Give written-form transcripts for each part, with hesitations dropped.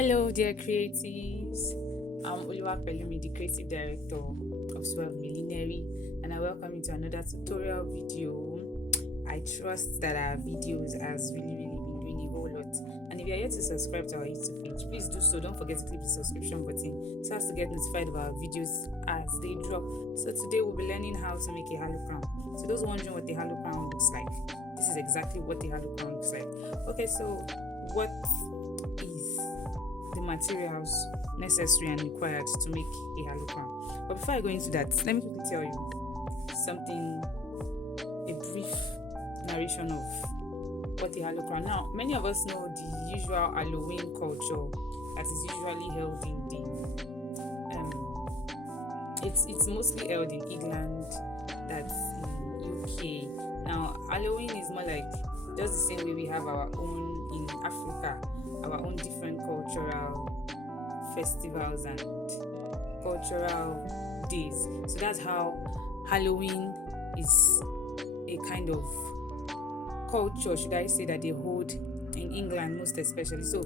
Hello, dear creatives. I'm Pelumi, the creative director of Suave Millinery, and I welcome you to another tutorial video. I trust that our videos has really been doing a whole lot. And if you're yet to subscribe to our YouTube page, please do so. Don't forget to click the subscription button so as to get notified of our videos as they drop. So today we'll be learning how to make a hallocrown. So those wondering what the hallocrown looks like, this is exactly what the hallocrown looks like. Okay, so what is the materials necessary and required to make a hallocrown? But before I go into that, let me quickly tell you something, a brief narration of what the hallocrown. Now, many of us know the usual Halloween culture that is usually held in it's mostly held in England, that's in UK. Now, Halloween is more like just the same way we have our own in Africa, our own different cultural festivals and cultural days. So that's how Halloween is a kind of culture, should I say, that they hold in England most especially. So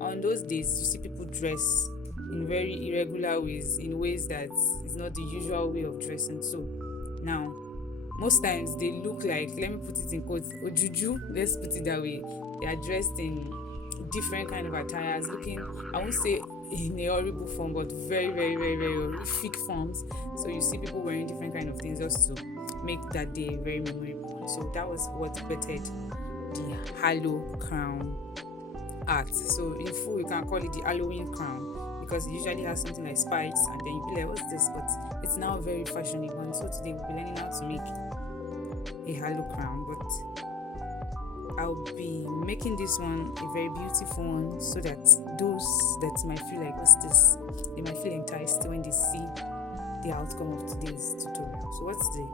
on those days, you see people dress in very irregular ways, in ways that is not the usual way of dressing. So now, most times they look like, let me put it in quotes, ojuju, let's put it that way. They are dressed in different kind of attires, looking, I won't say in a horrible form, but very horrific forms. So you see people wearing different kind of things just to make that day very memorable. So that was what bettered the Hallocrown art. So in full, you can call it the Halloween crown, because it usually has something like spikes, and then you'll be like, what's this? But it's now very fashionable. And so today we'll be learning how to make a hallocrown, but I'll be making this one a very beautiful one, so that those that might feel like, what's this? They might feel enticed when they see the outcome of today's tutorial. So what's the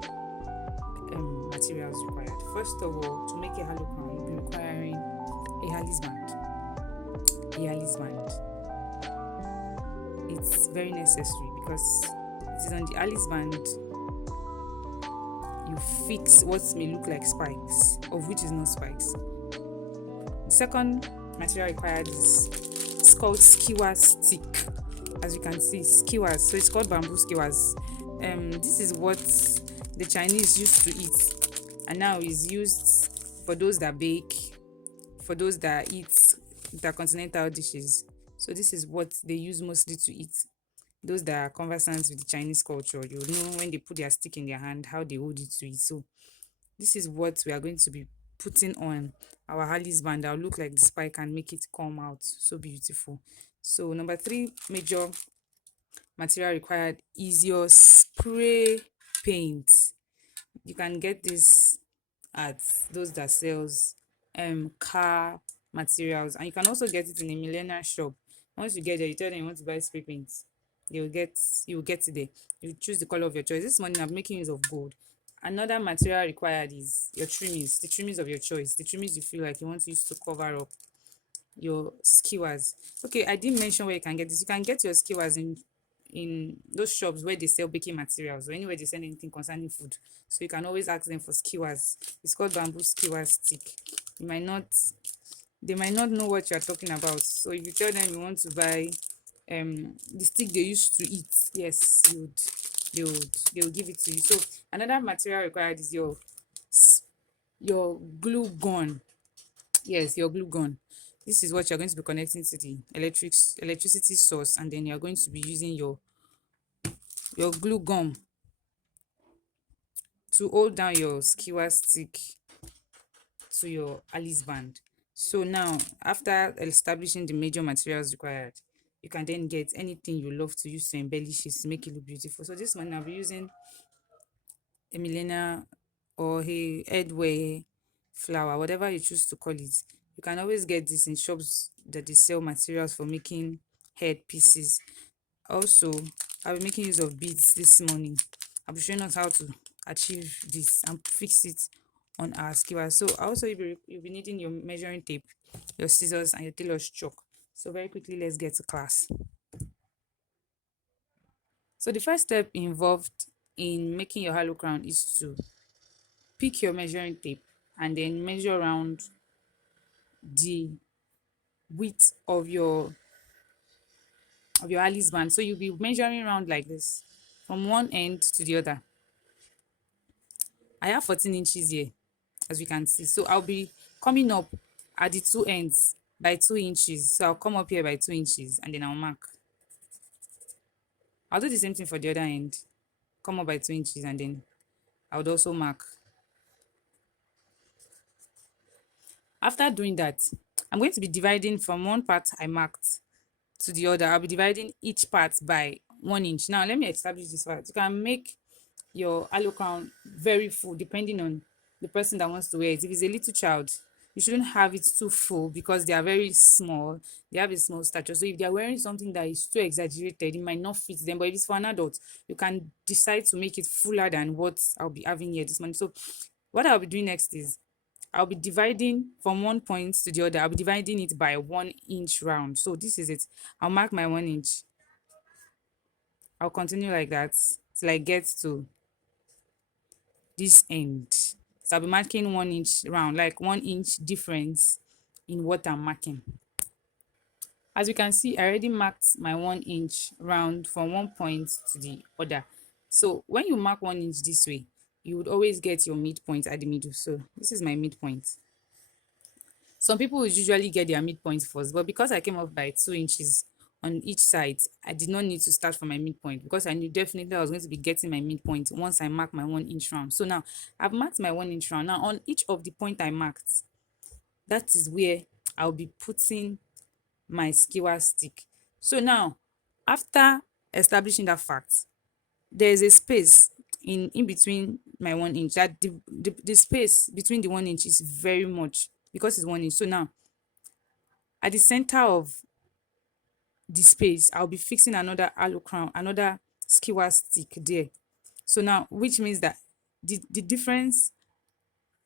materials required? First of all, to make a hallocrown, you'll be requiring a Alice band. It's very necessary because it is on the Alice band you fix what may look like spikes, of which is not spikes. The second material required is it's called skewer stick. As you can see, skewers. So it's called bamboo skewers. This is what the Chinese used to eat, and now is used for those that bake, for those that eat intercontinental dishes. So this is what they use mostly to eat. Those that are conversant with the Chinese culture, you know when they put their stick in their hand, how they hold it to eat. So this is what we are going to be putting on our Alice band. That will look like the spike and make it come out so beautiful. So number 3 major material required is your spray paint. You can get this at those that sells car materials, and you can also get it in a millionaire shop. Once you get there, you tell them you want to buy spray paint, you will get it there. You choose the color of your choice. This morning I'm making use of gold. Another material required is your trimmings, the trimmings of your choice, the trimmings you feel like you want to use to cover up your skewers. Okay, I didn't mention where you can get this. You can get your skewers in those shops where they sell baking materials, or anywhere they sell anything concerning food. So you can always ask them for skewers. It's called bamboo skewer stick. You might not They might not know what you're talking about. So if you tell them you want to buy the stick they used to eat, yes, they will give it to you. So another material required is your glue gun. Yes, your glue gun. This is what you're going to be connecting to the electricity source, and then you're going to be using your glue gun to hold down your skewer stick to your Alice band. So now, after establishing the major materials required, you can then get anything you love to use to embellish it, to make it look beautiful. So this one I'll be using a millennia or a headwear flower, whatever you choose to call it. You can always get this in shops that they sell materials for making head pieces. Also, I'll be making use of beads this morning. I'll be showing us how to achieve this and fix it on our skewer. So also you'll be needing your measuring tape, your scissors, and your tailor's chalk. So very quickly, let's get to class. So the first step involved in making your hallocrown is to pick your measuring tape and then measure around the width of your of your Alice band. So you'll be measuring around like this from one end to the other. I have 14 inches here, as we can see. So I'll be coming up at the two ends by 2 inches. So I'll come up here by 2 inches and then I'll mark. I'll do the same thing for the other end. Come up by 2 inches and then I would also mark. After doing that, I'm going to be dividing from one part I marked to the other. I'll be dividing each part by 1 inch. Now, let me establish this part. You can make your Hallocrown very full depending on the person that wants to wear it. If it's a little child, you shouldn't have it too full because they are very small. They have a small stature. So if they are wearing something that is too exaggerated, it might not fit them. But if it's for an adult, you can decide to make it fuller than what I'll be having here this morning. So what I'll be doing next is I'll be dividing from one point to the other. I'll be dividing it by 1 inch round. So this is it. I'll mark my 1 inch. I'll continue like that till I get to this end. So I'll be marking 1 inch round, like 1 inch difference in what I'm marking. As you can see, I already marked my 1 inch round from one point to the other. So when you mark 1 inch this way, you would always get your midpoint at the middle. So this is my midpoint. Some people would usually get their midpoint first, but because I came up by 2 inches on each side, I did not need to start from my midpoint because I knew definitely I was going to be getting my midpoint once I mark my 1 inch round. So now I've marked my 1 inch round. Now on each of the point I marked, that is where I'll be putting my skewer stick. So now, after establishing that fact, there is a space in between my 1 inch. That the space between the 1 inch is very much because it's 1 inch. So now, at the center of the space, I'll be fixing another Hallocrown, another skewer stick there. So now, which means that the difference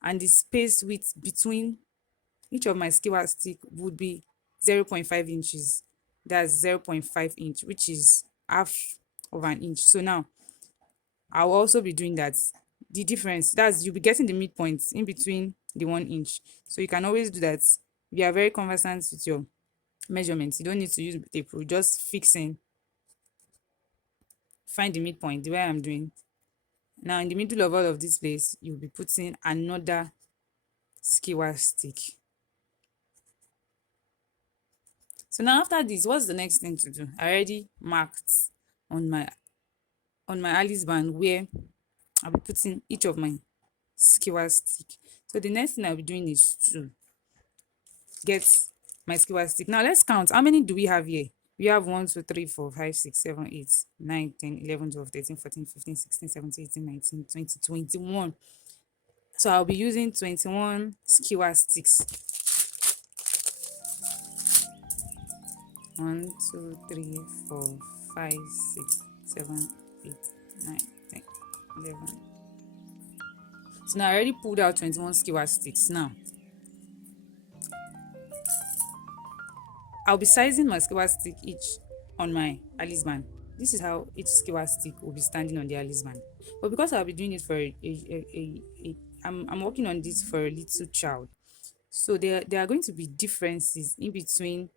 and the space width between each of my skewer stick would be 0.5 inches. That's 0.5 inch, which is half of an inch. So now I'll also be doing that. The difference, that's you'll be getting the midpoint in between the 1 inch. So you can always do that. If you are very conversant with your measurements, you don't need to use tape rule, just fixing. Find the midpoint the way I'm doing. Now in the middle of all of this place, you'll be putting another skewer stick. So now after this, what's the next thing to do? I already marked on my Alice band where I'll be putting each of my skewer stick. So the next thing I'll be doing is to get my skewer stick. Now let's count. How many do we have here? We have 1, 2, 3, 4, 5, 6, 7, 8, 9, 10, 11, 12, 13, 14, 15, 16, 17, 18, 19, 20, 21. So I'll be using 21 skewer sticks. 1, 2, 3, 4, 5, 6, 7, 8, 9, 10, 11. So now I already pulled out 21 skewer sticks. Now I'll be sizing my skewer stick each on my Alice band. This is how each skewer stick will be standing on the Alice band. But because I'll be doing it for I'm working on this for a little child. So there are going to be differences in between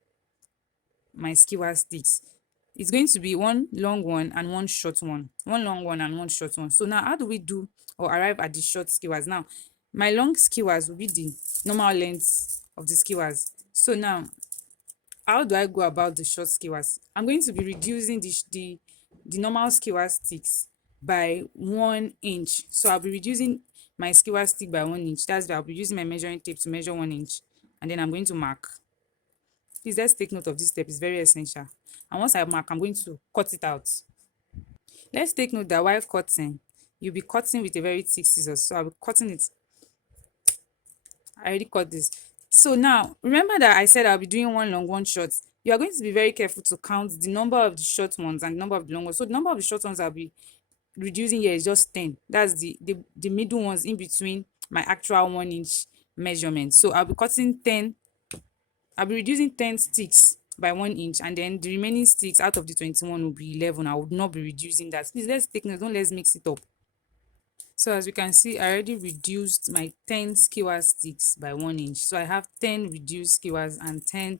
my skewer sticks. It's going to be one long one and one short one. One long one and one short one. So now how do we do or arrive at the short skewers? Now, my long skewers will be the normal length of the skewers. So now, how do I go about the short skewers? I'm going to be reducing the normal skewer sticks by 1 inch. So I'll be reducing my skewer stick by 1 inch. That's why I'll be using my measuring tape to measure 1 inch. And then I'm going to mark. Please let's take note of this step. It's very essential. And once I mark, I'm going to cut it out. Let's take note that while cutting, you'll be cutting with a very thick scissors. So I'll be cutting it. I already cut this. So now, remember that I said I'll be doing one long, one short. You are going to be very careful to count the number of the short ones and the number of the long ones. So the number of the short ones I'll be reducing here is just 10. That's the middle ones in between my actual 1 inch measurement. So I'll be cutting 10. I'll be reducing 10 sticks by 1 inch, and then the remaining sticks out of the 21 will be 11. I would not be reducing that. Please let's take note, don't let's mix it up. So as you can see, I already reduced my 10 skewer sticks by 1 inch. So I have 10 reduced skewers and 10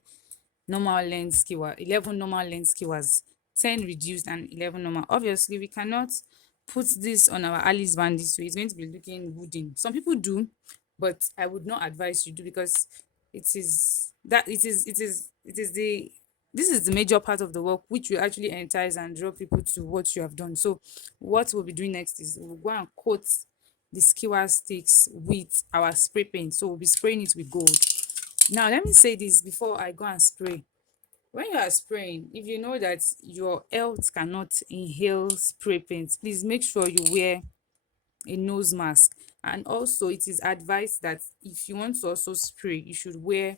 normal length skewer, 11 normal length skewers 10 reduced and 11 normal. Obviously, we cannot put this on our Alice band this way. It's going to be looking wooden. Some people do, but I would not advise you do, because it is the this is the major part of the work which will actually entice and draw people to what you have done. So what we'll be doing next is we'll go and coat the skewer sticks with our spray paint. So we'll be spraying it with gold. Now let me say this before I go and spray. When you are spraying, if you know that your health cannot inhale spray paint, please make sure you wear a nose mask. And also it is advised that if you want to also spray, you should wear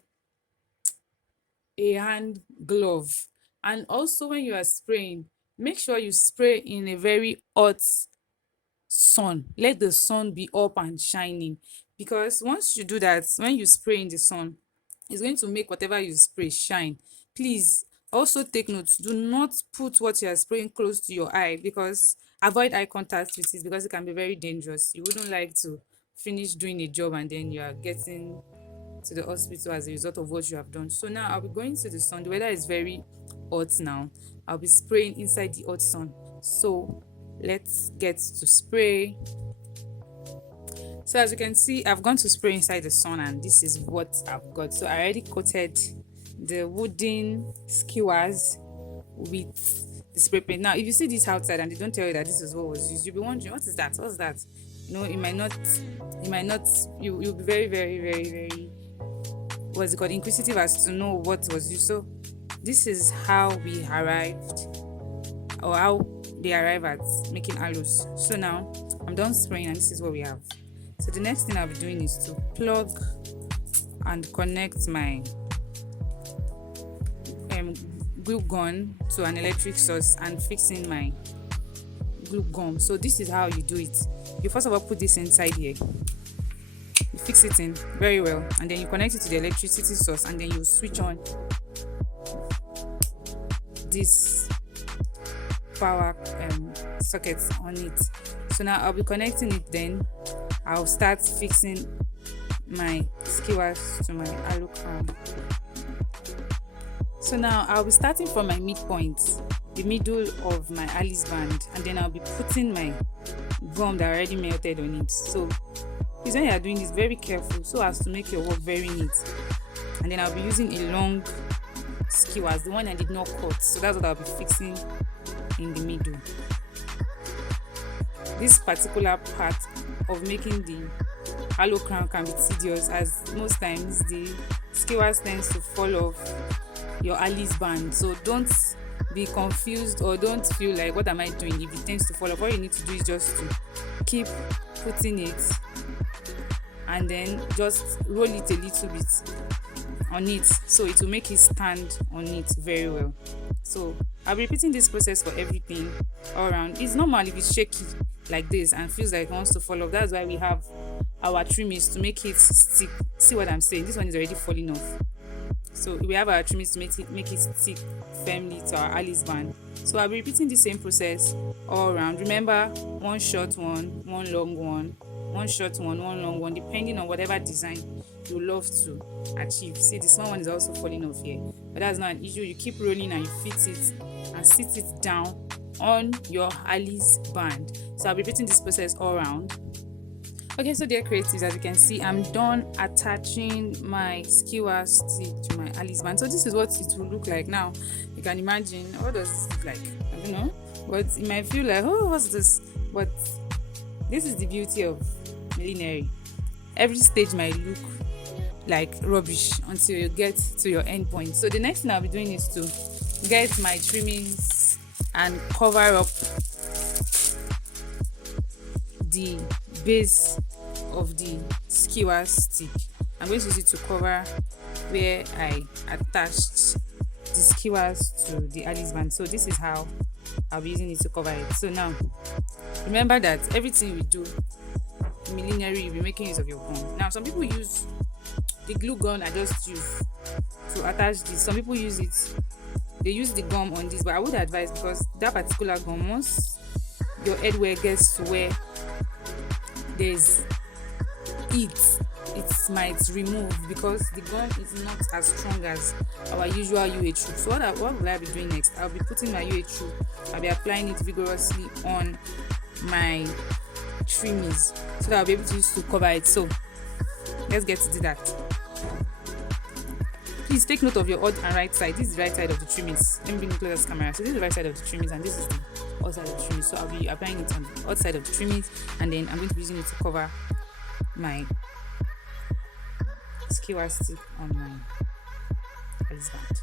a hand glove. And also when you are spraying, make sure you spray in a very hot sun. Let the sun be up and shining, because once you do that, when you spray in the sun, it's going to make whatever you spray shine. Please also take note, do not put what you are spraying close to your eye, because avoid eye contact with it, because it can be very dangerous. You wouldn't like to finish doing a job and then you are getting to the hospital as a result of what you have done. So now I'll be going to the sun. The weather is very hot now. I'll be spraying inside the hot sun. So let's get to spray. So as you can see, I've gone to spray inside the sun, and this is what I've got. So I already coated the wooden skewers with the spray paint. Now if you see this outside and they don't tell you that this is what was used, you'll be wondering, what is that, what's that? You know, it might not you'll be very, very, very, very, what's it called, inquisitive as to know what was used. So this is how we arrived, or how they arrive at making aloes. So now I'm done spraying, and this is what we have. So the next thing I'll be doing is to plug and connect my glue gun to an electric source and fixing my glue gum. So this is how you do it. You first of all put this inside here, you fix it in very well, and then you connect it to the electricity source, and then you switch on this power sockets on it. So now I'll be connecting it, then I'll start fixing my skewers to my Hallocrown. So now I'll be starting from my midpoint, the middle of my Alice band, and then I'll be putting my gum that already melted on it. So please, when you are doing this, very careful so as to make your work very neat. And then I'll be using a long skewers, the one I did not cut. So that's what I'll be fixing in the middle. This particular part of making the Hallocrown can be tedious, as most times the skewers tends to fall off your Alice band. So don't be confused, or don't feel like, what am I doing, if it tends to fall off. All you need to do is just to keep putting it, and then just roll it a little bit on it, so it will make it stand on it very well. So I'll be repeating this process for everything all around. It's normal if it's shaky like this and feels like it wants to fall off. That's why we have our trimmings to make it stick. See what I'm saying? This one is already falling off. So we have our trimmings to make it stick firmly to our Alice band. So I'll be repeating the same process all around. Remember, one short one, one long one, one short one, one long one, depending on whatever design you love to achieve. See, the small one is also falling off here, but that's not an issue. You keep rolling and you fit it and sit it down on your Alice band. So I'll be repeating this process all around. Okay, so dear creatives, as you can see, I'm done attaching my skewer stick to my Alice band. So this is what it will look like now. You can imagine, what does this look like? I don't know, but it might feel like, oh, what's this? But this is the beauty of millinery. Every stage might look like rubbish until you get to your end point. So the next thing I'll be doing is to get my trimmings and cover up the base of the skewer stick. I'm going to use it to cover where I attached the skewers to the Alice band. So this is how I'll be using it to cover it. So now remember that everything we do in millinery, you'll be making use of your gum. Now some people use the glue gun I just used to attach this. Some people use it, they use the gum on this, but I would advise, because that particular gum, once your headwear gets to where there's heat, it might remove because the gum is not as strong as our usual UH root. So what will I be doing next? I'll be putting my UH root, I'll be applying it vigorously on my trimmies so that I'll be able to use to cover it. So let's get to do that. Please take note of your odd and right side. This is the right side of the trimmings. Let me bring it closer to the camera. So this is the right side of the trimmings and this is the odd side of the trimmings. So I'll be applying it on the odd side of the trimmings and then I'm going to be using it to cover my skewer stick on my Alice band.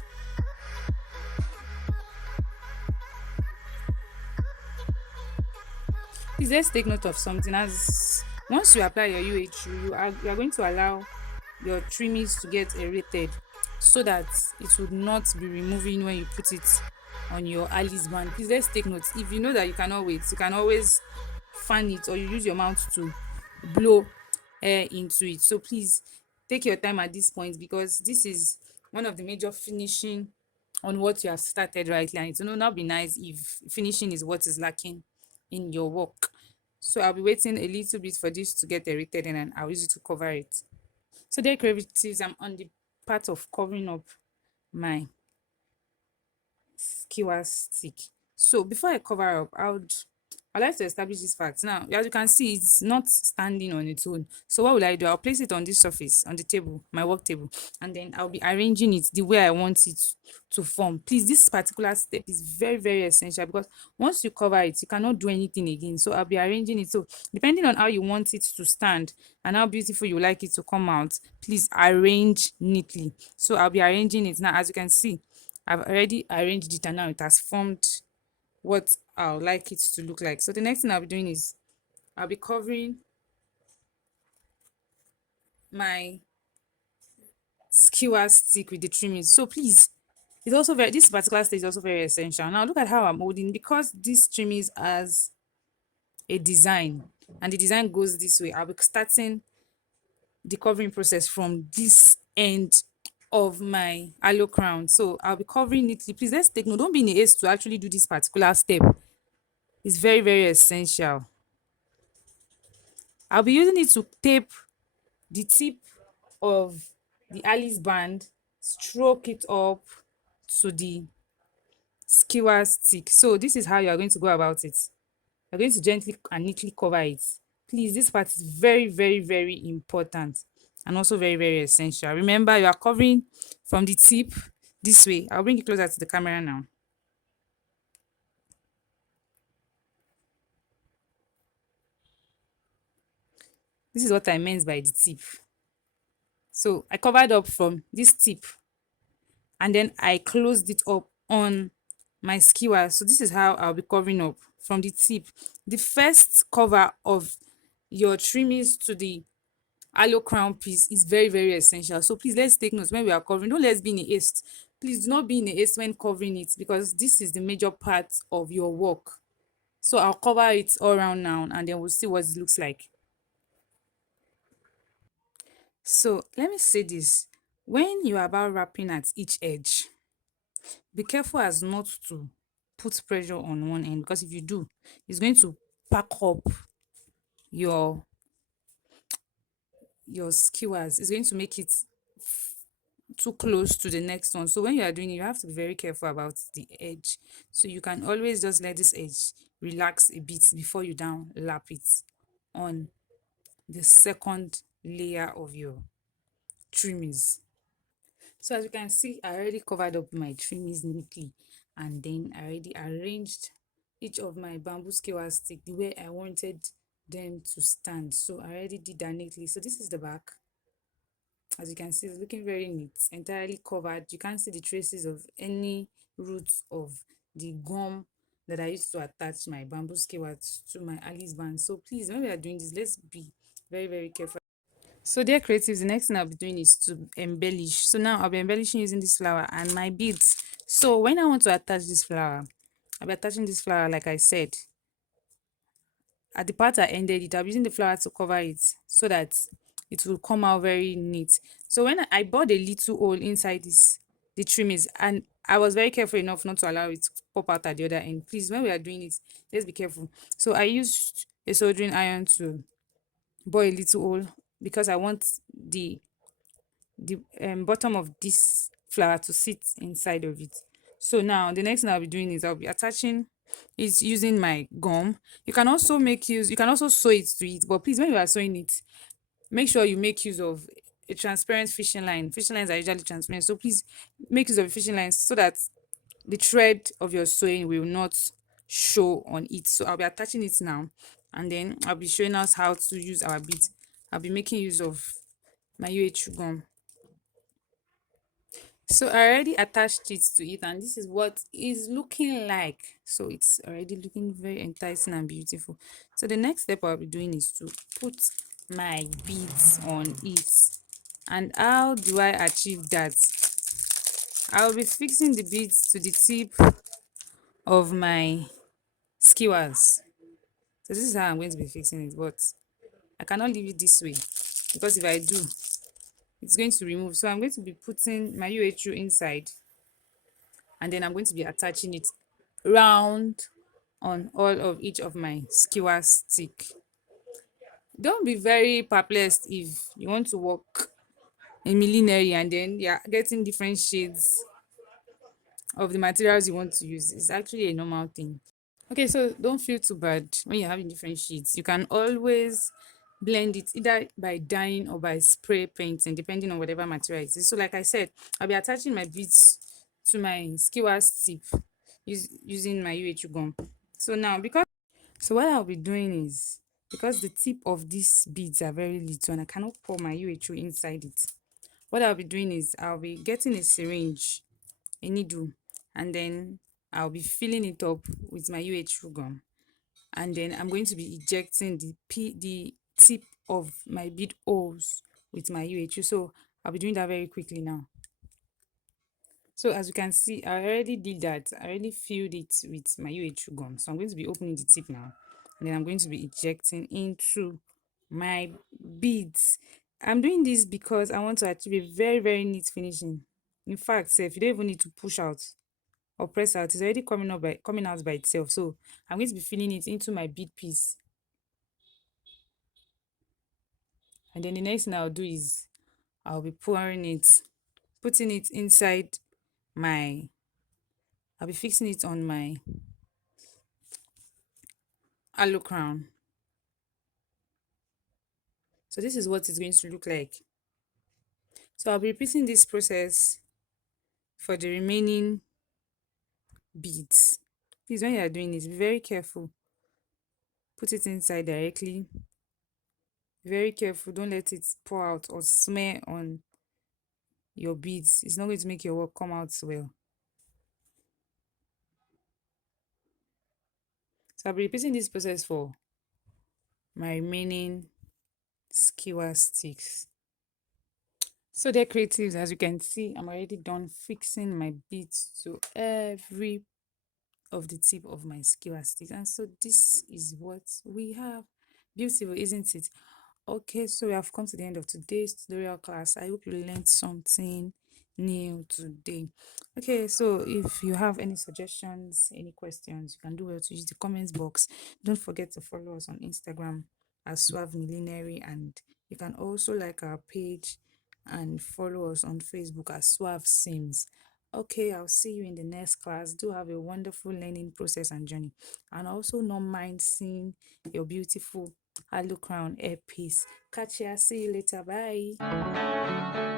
Please let's take note of something. As once you apply your UH, you are going to allow your trimmings to get aerated so that it would not be removing when you put it on your Alice band. Please let's take note. If you know that you cannot wait, you can always fan it or you use your mouth to blow air into it. So please take your time at this point because this is one of the major finishing on what you have started rightly, and it will not be nice if finishing is what is lacking in your work. So I'll be waiting a little bit for this to get aerated and then I'll use it to cover it. So dear creatives, I'm on the part of covering up my skewer stick. So before I cover up, I'd like to establish this fact. Now, as you can see, it's not standing on its own. So what will I do? I'll place it on this surface, on the table, my work table, and then I'll be arranging it the way I want it to form. Please, this particular step is very, very essential because once you cover it, you cannot do anything again. So I'll be arranging it. So depending on how you want it to stand and how beautiful you like it to come out, please arrange neatly. So I'll be arranging it. Now, as you can see, I've already arranged it and now it has formed what I would like it to look like. So the next thing I'll be doing is I'll be covering my skewer stick with the trimmings. So please, it's also very, this particular stage is also very essential. Now look at how I'm holding because this trimmings has a design and the design goes this way. I'll be starting the covering process from this end of my Hallocrown. So I'll be covering neatly. Please let's take note. Don't be in a haste to actually do this particular step. It's very, very essential. I'll be using it to tape the tip of the Alice band, stroke it up to the skewer stick. So this is how you are going to go about it. You're going to gently and neatly cover it. Please, this part is very, very, very important and also very, very essential. Remember, you are covering from the tip this way. I'll bring it closer to the camera now. This is what I meant by the tip. So I covered up from this tip and then I closed it up on my skewer. So this is how I'll be covering up from the tip. The first cover of your trimmings to the Hallocrown piece is very, very essential. So please let's take notes when we are covering. Don't let's be in a haste. Please do not be in a haste when covering it because this is the major part of your work. So I'll cover it all around now and then we'll see what it looks like. So let me say this. When you are about wrapping at each edge, be careful as not to put pressure on one end because if you do, it's going to pack up your skewers. It's going to make it too close to the next one. So when you are doing it, you have to be very careful about the edge. So you can always just let this edge relax a bit before you down lap it on the second layer of your trimmings. So as you can see, I already covered up my trimmings neatly and then I already arranged each of my bamboo skewer stick the way I wanted them to stand. So I already did that neatly. So this is the back. As you can see, it's looking very neat, entirely covered. You can't see the traces of any roots of the gum that I used to attach my bamboo skewers to my Alice band. So please, when we are doing this, let's be very, very careful. So dear creatives, the next thing I'll be doing is to embellish. So now I'll be embellishing using this flower and my beads. So when I want to attach this flower, I'll be attaching this flower like I said. At the part I ended it, I'm using the flower to cover it so that it will come out very neat. So when I bored a little hole inside the trimmings, and I was very careful enough not to allow it to pop out at the other end. Please, when we are doing it, let's be careful. So I used a soldering iron to bore a little hole because I want the bottom of this flower to sit inside of it. So now the next thing I'll be doing is I'll be attaching is using my gum. You can also sew it to it, but please, when you are sewing it, make sure you make use of a transparent fishing line. Fishing lines are usually transparent, so please make use of a fishing line so that the thread of your sewing will not show on it. So I'll be attaching it now, and then I'll be showing us how to use our beads. I'll be making use of my UH gum. So I already attached it to it, and this is what it's looking like. So it's already looking very enticing and beautiful. So the next step I'll be doing is to put my beads on it. And how do I achieve that? I'll be fixing the beads to the tip of my skewers. So this is how I'm going to be fixing it, but I cannot leave it this way because if I do, it's going to remove. So I'm going to be putting my UHU inside, and then I'm going to be attaching it round on all of each of my skewer stick. Don't be very perplexed if you want to work in millinery and then you're getting different shades of the materials you want to use. It's actually a normal thing. Okay, so don't feel too bad when you're having different shades. You can always blend it either by dyeing or by spray painting, depending on whatever material it is. So like I said, I'll be attaching my beads to my skewer's tip using my UH gum. So now, so what I'll be doing is, because the tip of these beads are very little and I cannot pour my UHO inside it, what I'll be doing is I'll be getting a syringe, a needle, and then I'll be filling it up with my UH gum, and then I'm going to be ejecting the tip of my bead holes with my UHU. So I'll be doing that very quickly now. So as you can see, I already did that. I already filled it with my UHU gum. So I'm going to be opening the tip now, and then I'm going to be ejecting into my beads. I'm doing this because I want to achieve a very, very neat finishing. In fact, if you don't even need to push out or press out, it's already coming out by itself. So I'm going to be filling it into my bead piece, and then the next thing I'll do is I'll be putting it inside my I'll be fixing it on my Hallocrown. So this is what it's going to look like. So I'll be repeating this process for the remaining beads. Please, when you are doing this, be very careful. Put it inside directly. Be very careful. Don't let it pour out or smear on your beads. It's not going to make your work come out well. So I'll be repeating this process for my remaining skewer sticks. So they're creatives, as you can see, I'm already done fixing my beads to every of the tip of my skewer stick, and so this is what we have. Beautiful, isn't it? Okay, so we have come to the end of today's tutorial class. I hope you learned something new today. Okay, so if you have any suggestions, any questions, you can do well to use the comments box. Don't forget to follow us on Instagram as Suave Millinery, and you can also like our page and follow us on Facebook as Suave Sims. Okay, I'll see you in the next class. Do have a wonderful learning process and journey, and also not mind seeing your beautiful Hallocrown earpiece. Catch ya. See you later. Bye.